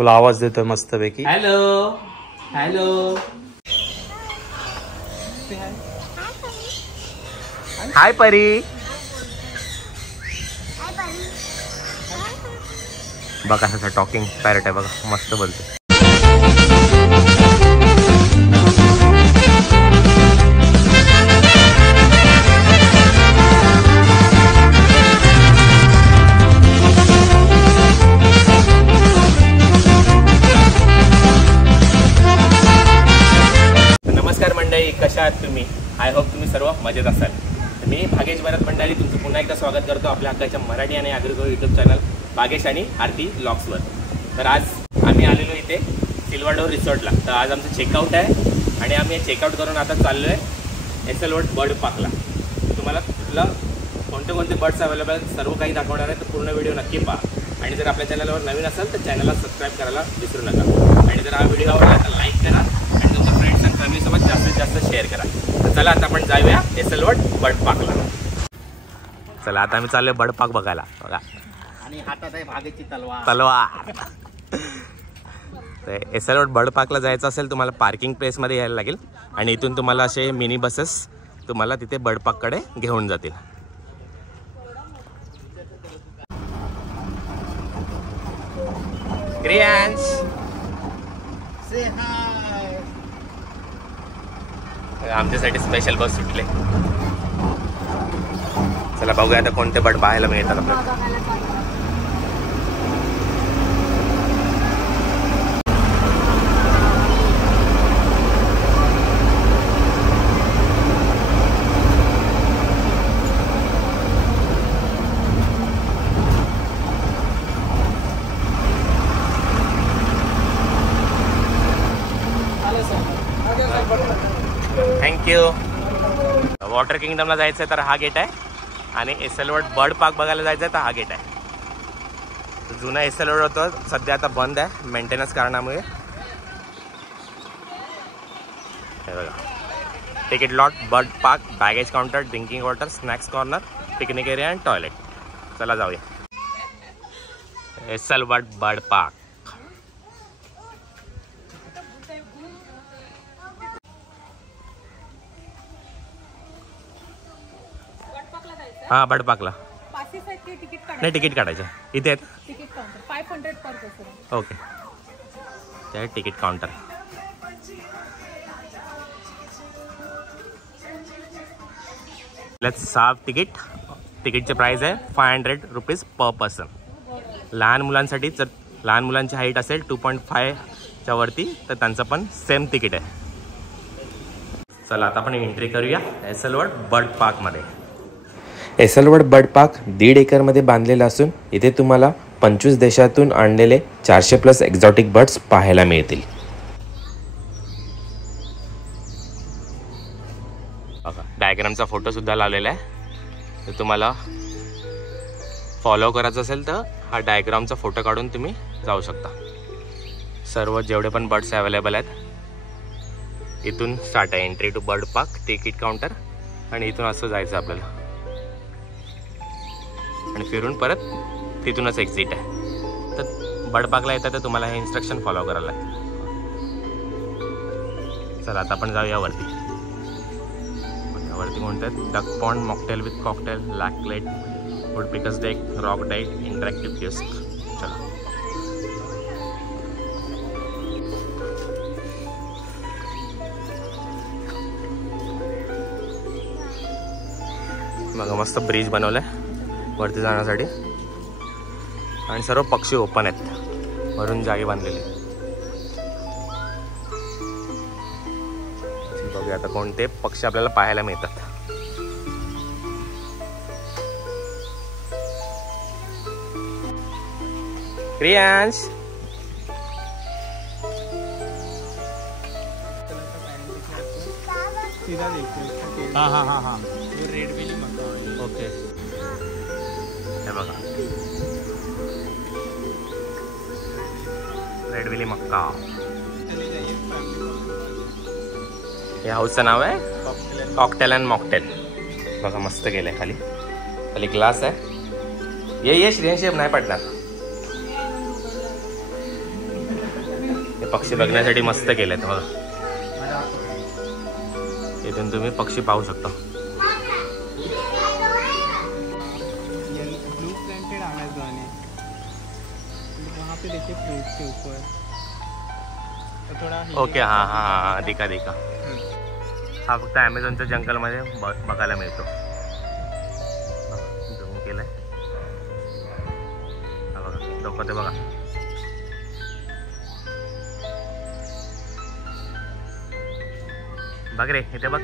फुल आवाज देतोय मस्त पैकी. Hello hello hi Pari. बघा असं टॉकिंग पॅरेट आहे बघा, मस्त बोलतो. नमस्कार मंडळी, कशा आहात तुम्ही? आय होप तुम्ही सर्व मजेत असाल. मी भागेश भरत मंडळी तुमचं पुन्हा एकदा स्वागत करतो आपल्या हक्काच्या मराठी आणि ॲग्रिकल्चर यूट्यूब चॅनल भागेश आणि आरती ब्लॉग्सवर. तर आज आम्ही आलेलो इथे सिल्वर रिसॉर्टला. तर आज आमचं चेकआउट आहे आणि आम्ही चेकआउट करून आता चाललो आहे SL बर्ड पार्कला. तुम्हाला तिथलं कोणते बर्ड्स अवेलेबल आहेत सर्व काही दाखवणार आहे. तर पूर्ण व्हिडिओ नक्की पहा. आणि जर आपल्या चॅनलवर नवीन असाल तर चॅनलला सबस्क्राईब करायला विसरू नका. आणि जर हा व्हिडिओ आवडला तर लाईक करा आणि तुमच्या फ्रेंड्स आणि फॅमिलीसोबत जास्तीत जास्त शेअर करा. तर चला आता आपण जाऊया SL बर्ड पार्कला. चला आता आम्ही चाललोय बर्ड पार्क बघायला. बघा आणि हातात आहे भागेची तलवार. तर SL बर्ड पार्कला जायचं असेल तुम्हाला पार्किंग प्लेसमध्ये यायला लागेल आणि इथून तुम्हाला असे मिनी बसेस तुम्हाला तिथे बर्ड पार्ककडे घेऊन जातील. क्रियांश से हाय. आमच्यासाठी स्पेशल बस सुटले. चला बघूया आता कोणते बर्ड पाहायला मिळतात आपल्याला. थँक्यू. वॉटर किंगडमला जायचं आहे तर हा गेट आहे आणि SL बर्ड पार्क बघायला जायचं आहे तर हा गेट आहे. जुना SL होतं, सध्या आता बंद आहे मेंटेनन्स कारणामुळे. हे बघा ticket lot, bird park, baggage counter, drinking water, snacks corner, picnic area and toilet. चला जाऊया SL बर्ड पार्क. हां बर्ड पार्कला नाही तिकीट काढायचं इथे आहेत. Ticket counter 500 per person. Okay ते ticket counter. Let's half ticket. तिकीटचे प्राइस आहे 500 रुपीज पर पर्सन. लहान मुलांसाठी जर लहान मुलांची हाईट असेल 2.5च्या वरती तर त्यांचं पण सेम तिकीट आहे. चला आता आपण एंट्री करूया SL बर्ड पार्कमध्ये. SL बर्ड पार्क 1.5 एकरमध्ये बांधलेला असून इथे तुम्हाला 25 देशातून आणलेले 400+ एक्झॉटिक बर्ड्स पाहायला मिळतील. डायग्रामचा फोटो सुद्धा लावलेला आहे. तर तुम्हाला फॉलो करायचं असेल तर हा डायग्रामचा फोटो काढून तुम्ही जाऊ शकता. सर्व जेवढे पण बर्ड्स अवेलेबल आहेत इथून स्टार्ट आहे entry to bird park. Ticket counter आणि इथून असं जायचं आपल्याला आणि फिरून परत तिथूनच एक्झिट आहे. तर बर्ड पार्कला येतं तर तुम्हाला हे इन्स्ट्रक्शन फॉलो करायला लागतील. चला आता आपण जाऊया वरती. वरती म्हणतात duck pond, mocktail with cocktail, lakelet, woodpeckers deck, rock diet, interactive kiosk. चला बघा मस्त ब्रिज बनवलाय वरती जाण्यासाठी आणि सर्व पक्षी ओपन आहेत. वरून जागी बांधलेली. बघूया आता कोणते पक्षी आपल्याला पाहायला मिळतात. क्रियांश हा रेड बेली मका. ओके हे बघा रेड बेली मक्का. या हाऊसचं नाव आहे कॉकटेल अँड मॉकटेल. बघा मस्त केलंय. खाली ग्लास आहे. ये श्रेयश नाही पडणार. पक्षी बघण्यासाठी मस्त केलेत बघा. इथून तुम्ही पक्षी पाहू शकता. ब्लू प्रिंटेड अमेज़न है, वहाँ पे देखिए फ्रूट के ऊपर तो थोड़ा. ओके हां हां हां दिका दिका. हा फक्त ॲमेझॉनच्या जंगलमध्ये बघायला मिळतो. झूम केलंय हा बघा डोकं ते बघा. बघ रे इथे बघ.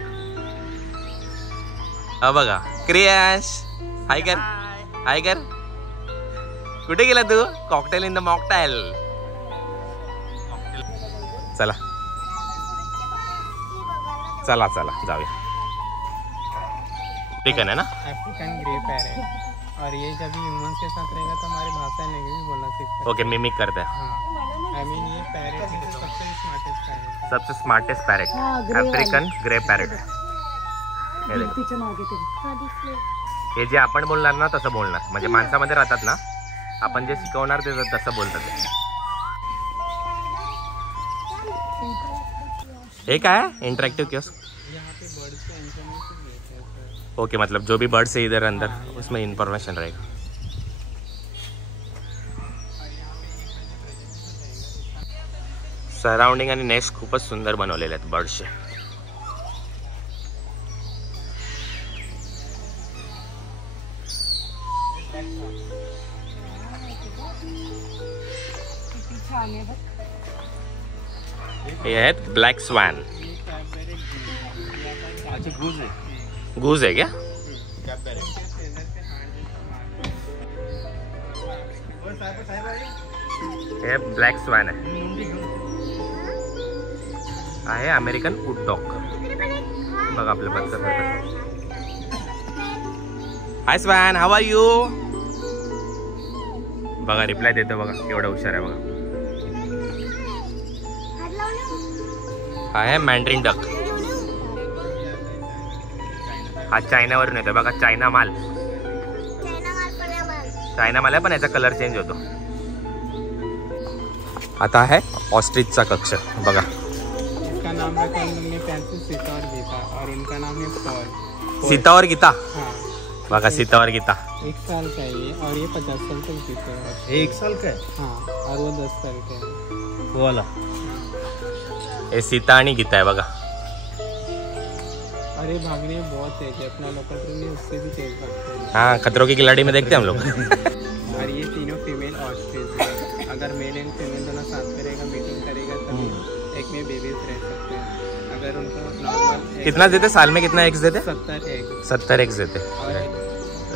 हा बघा क्रियाश हाय कर हाय कर. कुठे गेला तू? Cocktail in the mocktail. चला चला चला जाऊया. ठीक है ना. अफ्रीकन ग्रे पैरेट, और ये जब ह्यूमंस के साथ रहेगा तो हमारी भाषा नहीं भी बोलना सीखता है. ओके मिमिक करते हैं. हाँ, आई मीन ये पैरेट सबसे स्मार्टेस्ट पैरेट. सबसे smartest parrot African grey parrot. हे जे आपण बोलणार ना तसं बोलणार, म्हणजे माणसामध्ये राहतात ना, आपण जे शिकवणार ते तसं बोलतात. हे काय इंटरेक्टिव कियोस्क. यहाँ पे बर्ड्स का इन्फॉर्मेशन देते हैं सर. ओके मतलब जो भी बर्ड्स है इधर अंदर उसमें इंफॉर्मेशन रहेगा. सराउंडिंग आणि नेस्ट खूपच सुंदर बनवलेले आहेत बर्ड्सचे. हे आहेत ब्लॅक स्वॅन. अच्छा गूज है. गूज आहे क्या? हे ब्लॅक स्वॅन आहे अमेरिकन वुडडॉग. बघा आपले बच्चा. हाय स्वॅन हाऊ आर यू. बघा रिप्लाय देतो बघा एवढा हुशार आहे बघा. हा आहे मॅन्ड्रिन डक. हा चायनावरून येतो बघा. चायना माल आहे पण याचा कलर चेंज होतो. आता आहे ऑस्ट्रिचचा कक्ष बघा. इसका नाम रखा हमने पेंसिल सीता और गीता, और इनका नाम है पॉल. सीता और गीता. हाँ, बघा सीता और गीता. 1 साल का है ये, और ये 50 साल तक जीते हैं. 1 साल का है हाँ, और वो 10 साल के हैं. वो वाला. हे सीता आणि गीता आहे बघा. और ये भागने में बहुत तेज है, अपना लोकल ट्रेन है उससे भी तेज भागते हैं. हाँ खतरों की खिलाड़ी में देखते हैं हम लोग. और ये तीनों फीमेल ऑस्ट्रिच है. अगर मेल एंड फीमेल दोनों साथ में रहेगा, मीटिंग करेगा तभी एक में बेबीज रह सकते हैं. अगर उनको नॉर्मल कितना देते साल में? कितना एग्स देते? 70 एग. 70 एग्स देते. और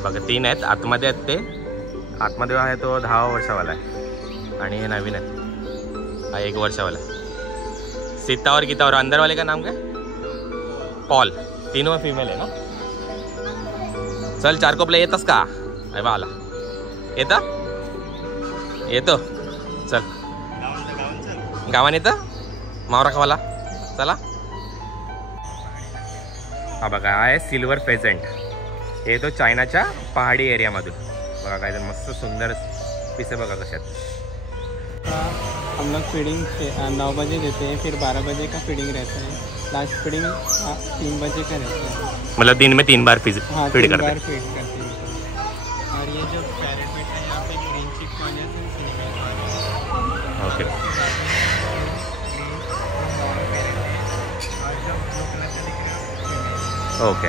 बघा 3 आहेत आतमध्ये आहेत. ते आतमध्ये आहे तो 10 वर्षावाला आहे आणि हे नवीन आहे हा 1 वर्षावाला आहे. सीता और गीता. और अंदर वाले का नाम क्या? पॉल. तीनों फीमेल आहे ना. चल 4 कोपला येतस का? अरे बा आला. येतो चल गावान येतं मावरा खावाला. चला. हा बघा आहे सिल्वर फेझेंट. हे तो चायनाच्या पहाडी एरियामधून बघा काय मस्त सुंदर पिसे बघा कशात. हम लोग फीडिंग 9 बजे देते हैं, फिर 12 बजे का फीडिंग रहता है. लास्ट फीडिंग 3 बजे का रहता है. मतलब दिन में 3 बार फीड हाँ, फीड 3 करते बार हैं. फीड करते हैं. और ये जो पैरेट बैठा है यहाँ पे ग्रीन चिक वाले से फीमेल वाले. ओके और जो ब्लू कलर का दिख रहा है फीमेल. ओके.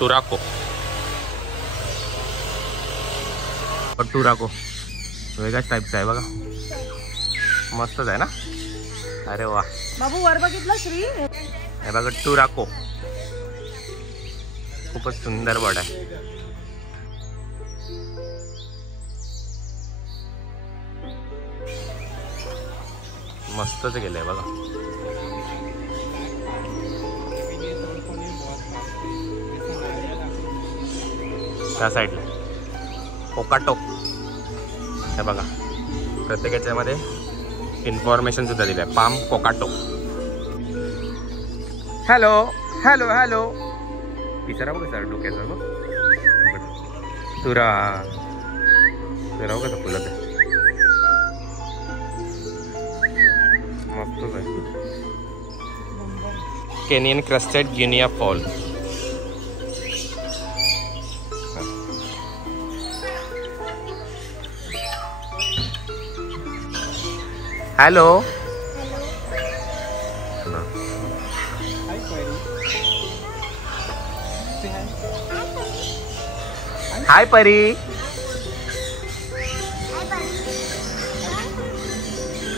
टुराको. टुराको वेगळ्याच टाईपचा आहे बघा. मस्तच आहे ना. अरे वा. बाबू वर बघितलं श्री. हे बघा टुराको. खूपच सुंदर बर्ड आहे. मस्तच गेलंय बघा. त्या साईडला कोकाटो हे बघा प्रत्येक याच्यामध्ये इन्फॉर्मेशन सुद्धा दिलं आहे. Palm cockatoo. Hello hello hello. पिचरा बघ सर डोक्याचं बघ. तुरा कसं फुलत आहे. मस्तच आहे. Kenyan crested guinea fowl. Hello. Hi Pari.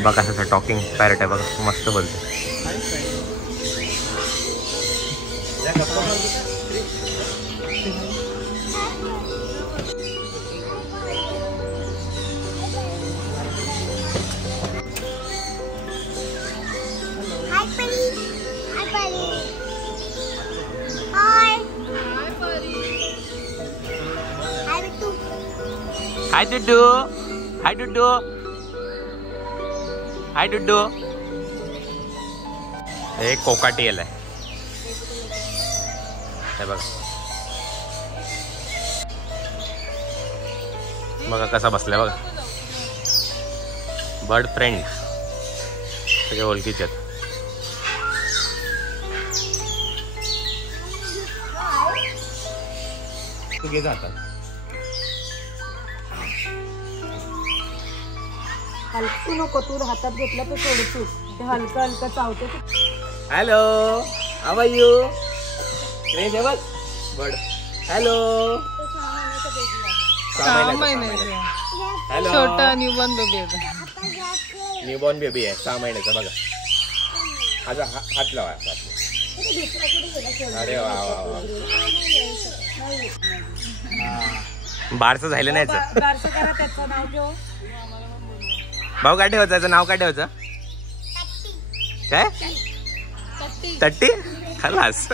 बघा कसं टॉकिंग पॅरेट आहे बघा. मस्त बोलते. हाय डुड्डू. हाय डुड्डू. हाय डुड्डू. हे कोकाटेल आहे हे बघा. बघा कसा बसलाय बघा. बर्ड फ्रेंड सगळे ओळखीचे आहेत. तू घे जातात. हलकू नको तू हातात घेतलं तर सोडतू ते हलकं हलकं चावते. Hello how are you. Range आहे बघ बर्ड. हॅलो. 6 महिन्याचा. हॅलो. छोटा न्यूबॉर्न बेबी आहे. न्यूबॉर्न बेबी आहे 6 महिन्याचा बघा. आता हात लावा. अरे वा वा वा. बारचं झालं नाही बारसं करा त्याचं नाव ठेव. भाऊ काय ठेवायचं. याचं नाव काय ठेवायचं. काय तट्टी. खलास.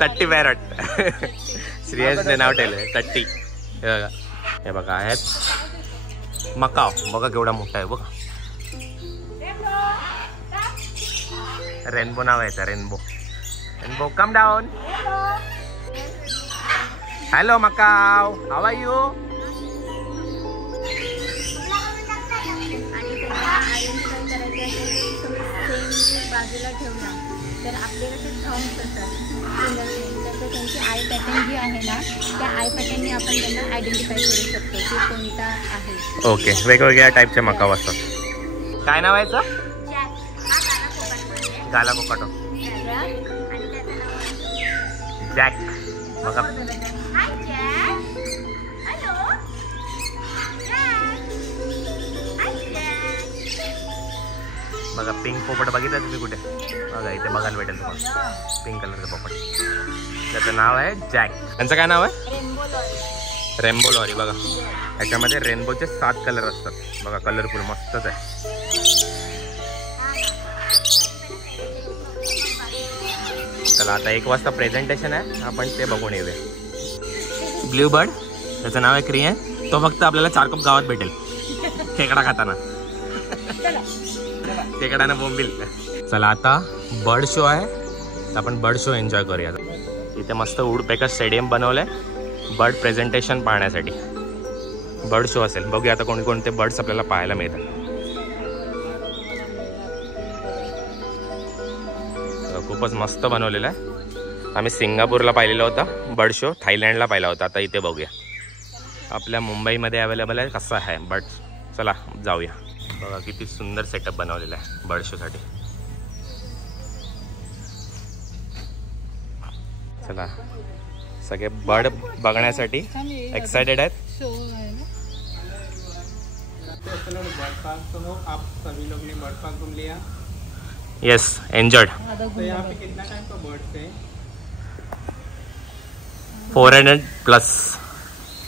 तट्टी पॅरट. श्रेयसने नाव ठेवलंय तट्टी. हे बघा आहेत मकाव. बघा केवढा मोठा आहे बघा. रेनबो नाव आहे याचं. Rainbow. Rainbow come down. Hello Macau how are you. बाजूला ठेवला तर आपल्याला ते थॉम्स असतात. तर त्यांची आय पॅटर्न जी आहे ना त्या आय पॅटर्नने आपण त्यांना आयडेंटिफाय करू शकतो की कोणता आहे. ओके. वेगवेगळ्या टाईपचे मकाव असतात. काय नाव आहे याचं. गाला कोकाटो. जॅक. बघा बघा पिंक पोपट बघितलं तुम्ही कुठे. बघा इथे बघायला भेटेल तुम्हाला पिंक कलरचं पोपट. त्याचं नाव आहे जॅक. त्यांचं काय नाव आहे. Rainbow lory. बघा याच्यामध्ये रेनबोचे 7 कलर असतात. बघा कलरफुल मस्तच आहे. चला आता 1 वाजता प्रेझेंटेशन आहे. आपण ते बघून येऊया. Blue bird. त्याचं नाव आहे क्रियन. तो फक्त आपल्याला 4 कप गावात भेटेल खेकडा खाताना. खेकडानं बोंबील. चला आता बर्ड शो आहे तर आपण बर्ड शो एन्जॉय करूया. इथे मस्त वुडपेकर स्टेडियम बनवलंय बर्ड प्रेझेंटेशन पाहण्यासाठी. बर्ड शो असेल. बघूया आता कोणते बर्ड्स आपल्याला पाहायला मिळतात. खूपच मस्त बनवलेलं आहे. आम्ही सिंगापूरला पाहिलेला होता बर्ड शो. थायलंडला पाहिला होता. आता इथे बघूया आपल्या मुंबईमध्ये अवेलेबल आहे कसा आहे बर्ड. चला जाऊया. बघा किती सुंदर सेटअप बनवलेला आहे बर्ड शो साठी. चला सगळे बर्ड बघण्यासाठी एक्साइटेड आहेत. बर्ड पार्क तो हो आप सभी लोग ने बर्ड पार्क घूम लिया. Yes enjoyed. तो यहाँ पे कितना टाइप का बर्ड्स है. 400+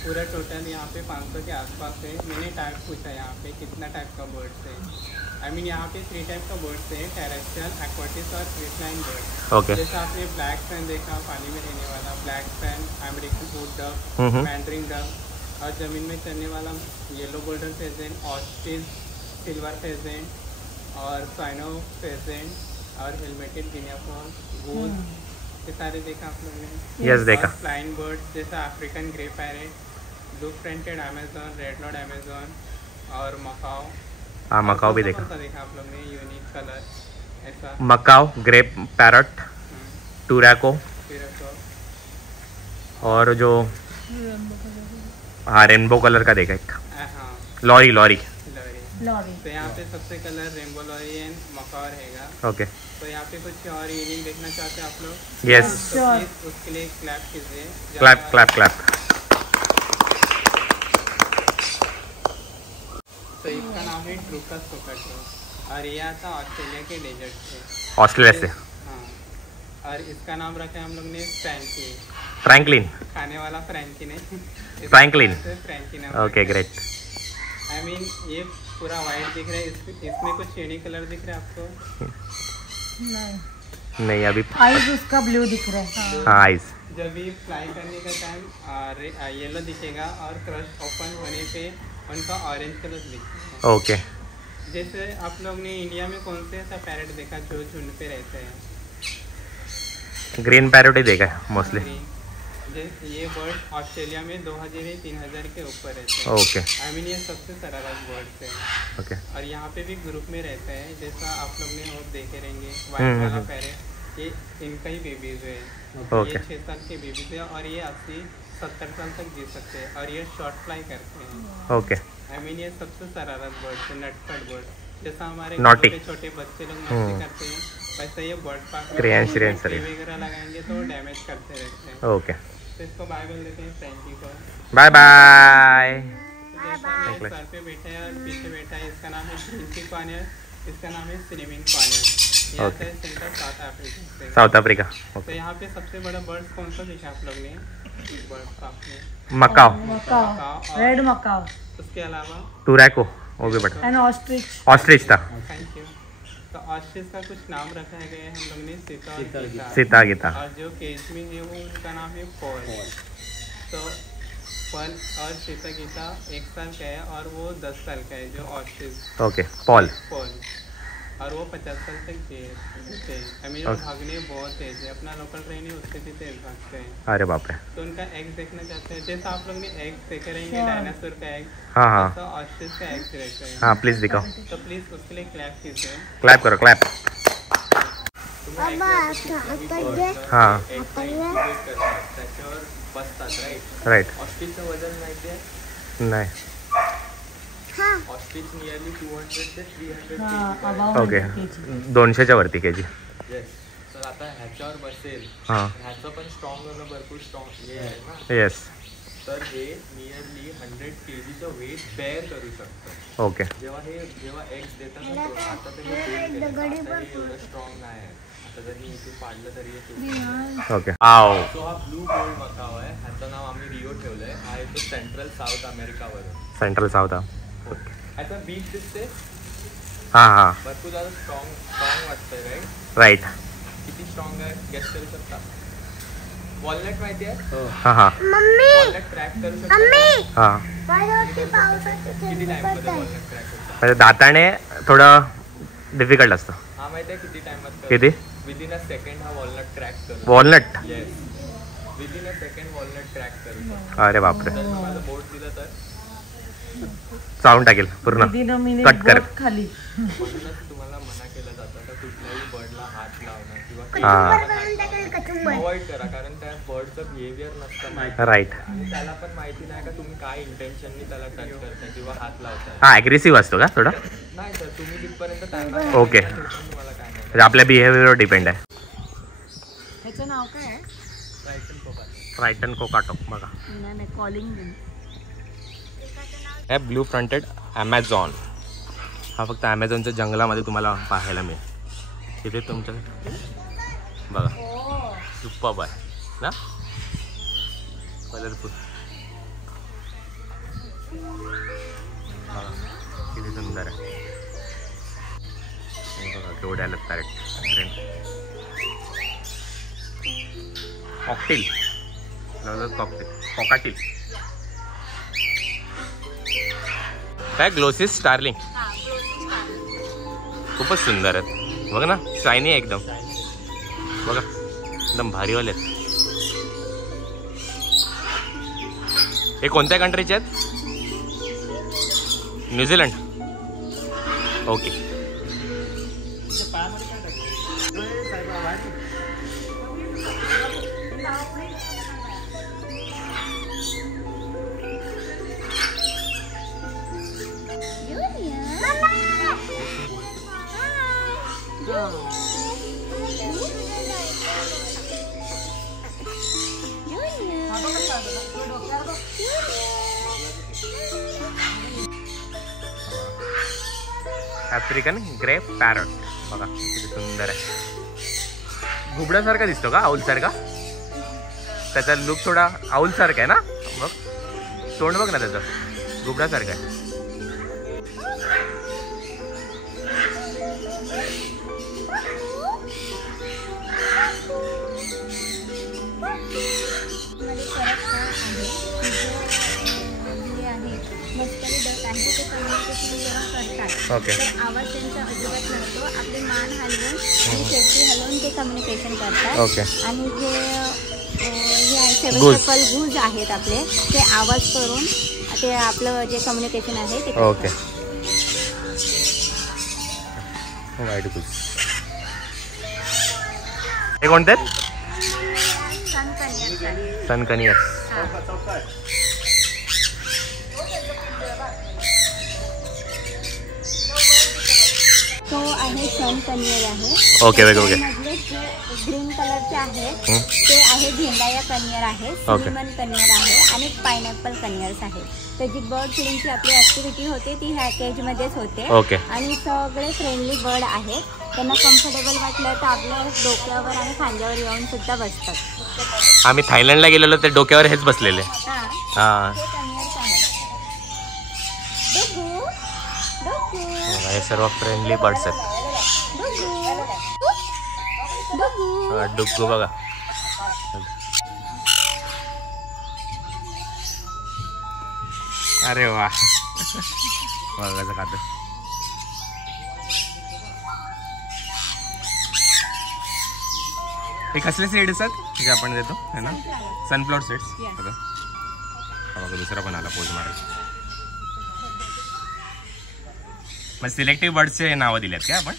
पूरा टोटल यहाँ पे 500 के आसपास है. मैंने टाइप पूछा यहाँ पे कितना टाइप का बर्ड्स है. आई मीन यहाँ पे 3 टाइप का बर्ड्स है. टेरेस्ट्रियल, एक्वाटिक और फ्रीफ्लाइंग बर्ड्स. ओके. जैसे आपने ब्लैक फैन देखा पानी में रहने वाला. Black fan, American wood duck, mandarin duck, और ज़मीन में चलने वाला yellow golden pheasant, ostrich silver pheasant और साइनो फेजेंट और हेलमेटेड गिनिया फॉल, गूज, ये सारे देखा आप लोगों ने? यस देखा। फ्लाइंग बर्ड जैसा African grey parrot, blue fronted Amazon, red Lord Amazon और मकाओ। हाँ मकाओ भी देखा। कौन सा देखा आप लोग ने? यूनिक कलर ऐसा मकाओ, ग्रे पैरट, टूरैको फिर और जो हाँ रेनबो कलर का देखा एक। हाँ लॉरी लॉरी। लॉरी तो यहाँ पे सबसे colour rainbow lory and macaw रहेगा। ओके तो यहाँ पे कुछ और यूनिक देखना चाहते हैं आप लोग? यस तो प्लीज उसके लिए क्लैप कीजिए। Clap clap clap. तो इसका नाम है ट्रूकस कोकाटो और ये आता ऑस्ट्रेलिया के डेजर्ट से, ऑस्ट्रेलिया से। हाँ। और इसका नाम रखा है हम लोग ने फ्रैंकी, फ्रैंकलिन। खाने वाला फ्रैंकी नहीं, फ्रैंकलिन। फ्रैंकी नाम। Okay great. आई मीन ये पूरा वाइट दिख रहा है, इसमें कुछ शेडी कलर दिख रहा है आपको? नहीं अभी आईज उसका ब्लू दिख रहा है। हाँ आइस। जब भी फ्लाई करने का टाइम येलो दिखेगा और क्रश ओपन होने पे उनका ऑरेंज कलर दिखेगा। ओके जैसे आप लोग ने इंडिया में कौन से ऐसा पैरेट देखा जो झुंड पे रहते हैं? ग्रीन पैरोट ही देखा है मोस्टली। जैसे ये बर्ड ऑस्ट्रेलिया में 2000 या 3000 के ऊपर रहते हैं। ओके आई मीन ये सबसे शरारत बर्ड्स है। ओके और यहाँ पे भी ग्रुप में रहते हैं, जैसा आप लोग ने और देखे रहेंगे वाइट वाला पैरेट, ये इनका ही बेबीज है। ये 6 साल के बेबीज है और ये 80-70 साल तक जी सकते हैं और ये शॉर्ट फ्लाई करते हैं। ओके आई मीन ये सबसे शरारत बर्ड है, नटखट बर्ड। जैसा हमारे Naughty. घरों पे छोटे बच्चे लोग मस्ती करते हैं, वैसे ये bird park crayon Shreyan sir. वगैरह लगाएंगे तो डैमेज करते रहते हैं। ओके तो इसको बाय बोल देते हैं फ्रैंकी को। Bye bye. तो जैसा मेरे सर पे बैठा है और पीछे बैठा है, इसका नाम है ग्रीन कॉर्नियर, इसका नाम है स्विमिंग कॉर्नियर। ये आता है सेंटर साउथ अफ्रीका से। South Africa. तो ओके यहाँ पे सबसे बड़ा बर्ड कौन सा देखा आप लोग ने? बर्ड का आपने मकाओ, मकाओ, रेड मकाओ उसके अलावा टूरैको वो भी बड़ा। End ostrich. ऑस्ट्रिच था। Thank you. तो ऑस्ट्रिच का कुछ नाम रखा है गया है हम लोग ने सीता और गीता। सीता गीता। और जो केज में है वो उनका नाम है पॉल। तो पॉल और सीता गीता 1 साल का है और वो 10 साल का है जो ऑस्ट्रिच। Okay Paul. पॉल और वो 50 साल तक जीते। हमें भागने बहुत तेज है, अपना लोकल ट्रेन है उससे भी तेज भागते हैं। अरे बाप रे। तो उनका एग देखना चाहते हैं, जैसा आप लोग ने एग देखे रहेंगे डायनासोर का एग, हाँ हाँ तो ऑस्ट्रिच का एग रहता है। हाँ प्लीज दिखाओ। तो प्लीज उसके लिए क्लैप कीजिए। क्लैप करो क्लैप। हाँ त्याच्यावर बसतात राईट. राईट. ऑस्ट्रिचचं वजन माहिती आहे? नाही. ऑस्ट्रिच नियरली 200 ते 300 ओके 200च्या वरती के जी. येस. तर आता ह्याच्यावर बसेल, हां ह्याचं पण स्ट्रॉंग होणं भरपूर स्ट्रॉंग हे आहे ना. येस. तर हे नियरली 100 kgचं वेट बेअर करू शकतं. ओके. जेव्हा एग्स देतात ना, आता ते एवढं स्ट्रॉंग आहे. आता जरी इथून पाडलं तरी हे ओके. आओ. तो हा ब्लू गोल्ड मकाव आहे. ह्याचं नाव आम्ही रिओ ठेवलंय. हा येतो सेंट्रल साऊथ अमेरिकावरून. Central South. ह्याचा बीच दिसते हां हां भरपूर जास्त स्ट्रॉंग वाटतंय राईट. राईट. किती स्ट्रॉंग आहे गेस करू शकता? वॉलनट माहिती आहे? हां हां वॉलनट क्रॅक करू शकता? हां किती टाइम मध्ये वॉलनट क्रॅक होतं? म्हणजे दाताने थोडं डिफिकल्ट असतं. हा माहिती आहे किती टाइमात? किती? विदिन अ सेकंड हा वॉलनट क्रॅक करू. Walnut. Yes, within a second walnut crack करू शकतो. अरे बापरे. जर तुम्हाला बोट दिलं तर चावून टाकेल पूर्ण. कट कर. खाली म्हणूनच तुम्हाला मना केलं जातं का कुठल्याही बर्डला हात लावणं किंवा अवॉइड करा, कारण त्या बर्डचं बिहेवियर नसतं माहिती. राईट. आणि त्याला पण माहिती नाही का तुम्ही काय इंटेन्शननी त्याला टच करताय किंवा हात लावताय. हा ॲग्रेसिव्ह असतो का थोडा? नाही सर, तुम्ही तिथपर्यंत त्यांना ओके. तुम्हाला काय नाही. म्हणजे आपल्या बिहेवियरवर डिपेंड आहे. ह्याचं नाव काय आहे? ट्रायटन कोकाटो बघा. नाही कॉलिंग. हे ब्लू फ्रंटेड ॲमेझॉन. हा फक्त ॲमेझॉनच्या जंगलामध्ये तुम्हाला पाहायला मिळेल. तिथे तुमच्या बघा सुपर्ब आहे ना, कलरफुल. बघा किती सुंदर आहे. हे बघा केवढे आलं पॅरेट. Cocktail cocktail cockatiel. काय ग्लोसिस स्टार्लिंग हा ग्लोसी स्टार. खूपच सुंदर आहेत बघ ना, शायनी आहे एकदम बघा, एकदम भारीवाले आहेत. हे कोणत्या कंट्रीचे आहेत? New Zealand. Okay. African grey parrot बघा किती सुंदर आहे. घुबडासारखा दिसतो का, आऊलसारखा? त्याचा लुक थोडा आऊलसारखा आहे ना, बघ तोंड बघ ना त्याचं, घुबडासारखं आहे. मध्ये फरक हा आहे की जो जे आहे मस्करी डक आहे ते कम्युनिकेशन जेव्हा करतात ओके. तर आवाज त्यांचा अजिबात नसतो. आपले मान हलवून आणि शेपटी हलवून ते कम्युनिकेशन करतात. ओके. आणि जे हे आहे सेवन गूज. सेपल गूज आहेत आपले, ते आवाज करून ते आपलं जे कम्युनिकेशन आहे ते करतात. ओके. वाईट गुज. हे कोणते आहेत? सनकनियर्स आहे. सनकनियर्स. हा. तो आहे सनकनियर आहे. Okay, okay, okay. त्यामधले जे ग्रीन कलरचे आहेत हं. ते आहे झेंडाया कनियर आहे, ओके. सिनेमन कनियर आहे आणि पायनॅपल कनियर्स आहे. तर जी बर्ड फिडिंगची आपली ॲक्टिव्हिटी होते ती ह्या केजमध्येच होते. ओके. आणि सगळे फ्रेंडली बर्ड आहेत. त्यांना कम्फर्टेबल वाटलं तर आपल्या डोक्यावर आणि खांद्यावर येऊन सुद्धा बसतात. आम्ही थायलंडला गेलेलो तर डोक्यावर हेच बसलेले. हां, हा, हे कनियर्स आहेत. डुगू, डुगू, हे सर्व फ्रेंडली बर्ड्स आहेत. डुगू, डुगू. डुग्गू बघा. अरे वा बघायचं खातं. हे कसले सीड असतात जे आपण देतो है ना? Sunflower seeds. बघा बघा, दुसरा पण आला पोज मारायला. मग सिलेक्टिव्ह बर्ड्सचे नावं दिलेत का आपण?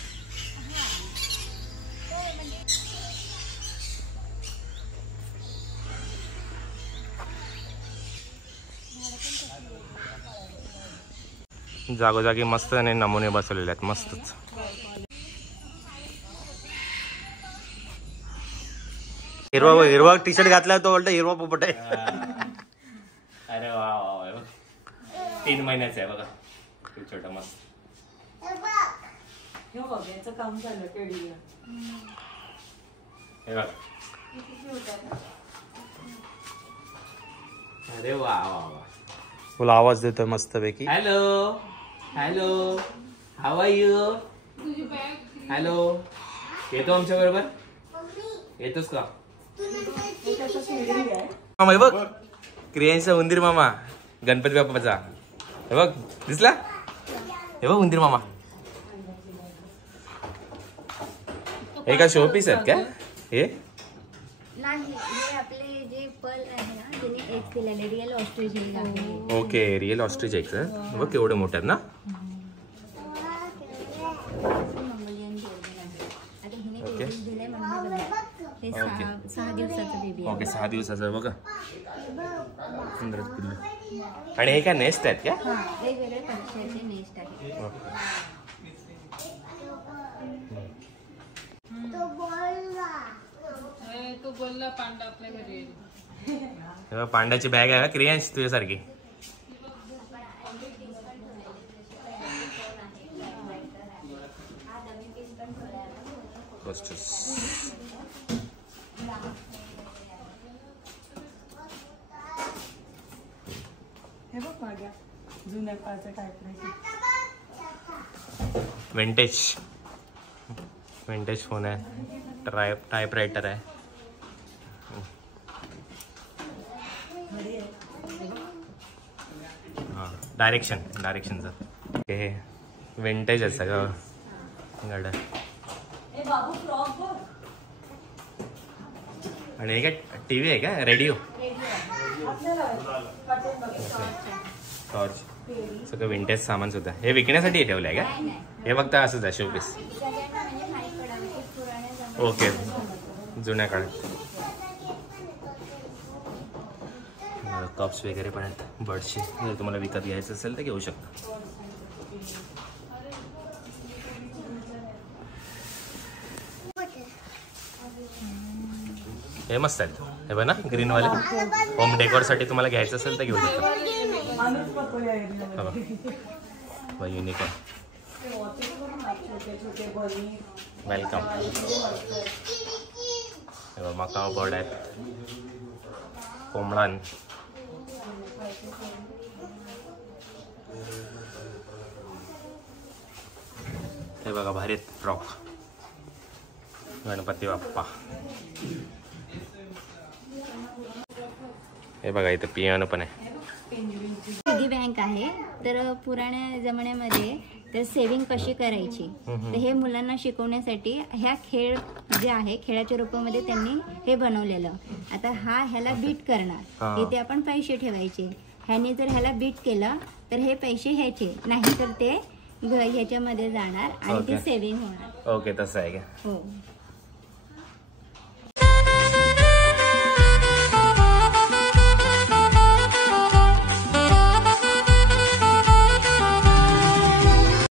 जागोजागी मस्त आणि नमुने बसवलेले आहेत, मस्तच. हिरवा हिरवा टी शर्ट घातला तो बोलतो हिरवा पोपट आहे. अरे वा वा वा, 3 महिन्याचा आहे बघा, खूप छोटा मस्त. याचं काम झालं केडीला. हे बघ. अरे वा वा वा, तुला आवाज देतोय मस्त पैकी. Hello hello, how are you? Hello, येतो आमच्या बरोबर? येतोस का? मामा हे बघ, क्रियांचा उंदीर मामा, गणपती बाप्पाचा. हे बघ दिसला, हे बघ उंदीर मामा. हे का शोपीस आहेत का हे? नाही, हे आपले जे पल आहे ना, त्याने एक दिलेले रिअल ऑस्ट्रिच आहे. ओके, रिअल ऑस्ट्रिच एग्स बघ केवढे मोठे आहेत ना. मंगोलियन गोल्डन आहे. आता हिने बेबी दिले म्हणजे बघा, हे 6 दिवसाचं बेबी आहे. ओके, 6 दिवसाचं बघा, सुंदरच पिल्लू. आणि हे काय नेस्ट आहेत का? हां, वेगवेगळे पक्षाचे नेस्ट आहे. तो बोलला पांडा आपल्या घरी येईल. पांड्याची बॅग आहे का क्रियांश तुझ्यासारखी? हे बघ माझ्या जुन्या काळचं टायपरायटर. विंटेज फोन आहे, टाइपरायटर आहे. हां, डायरेक्शनचं हे विंटेज आहे सगळं गाड्या. आणि हे काय टीव्ही आहे का रेडिओ टॉर्च सगळं विंटेज सामान सुद्धा. हे विकण्यासाठी ठेवलं आहे का? हे फक्त असंच आहे शोपीस. ओके जुन्या काळात कप्स वगैरे पण आहेत बर्डचे. जर तुम्हाला विकत घ्यायचं असेल तर घेऊ शकता. हे मस्त आहेत. हे बघ ना ग्रीनवाले होम डेकोरसाठी तुम्हाला घ्यायचं असेल तर घेऊ शकता. Unicorn welcome. मकाव बर्ड आहेत कोंबडान. हे बघा भारी फ्रॉक गणपती बाप्पा. हे बघा इथं पियानो पण आहे. पिगी बँक आहे. तर पुराण्या जमान्यामध्ये तर सेविंग कशी करायची तर हे मुलांना शिकवण्यासाठी ह्या खेळ जे आहे खेळाच्या रूपामध्ये त्यांनी हे बनवलेलं. आता ह्याला बीट करणार. इथे आपण पैसे ठेवायचे. ह्याने जर ह्याला बीट केलं तर हे पैसे ह्याचे नाही तर ते ह्याच्यामध्ये जाणार आणि ते सेविंग होणार. ओके तसं आहे का? हो.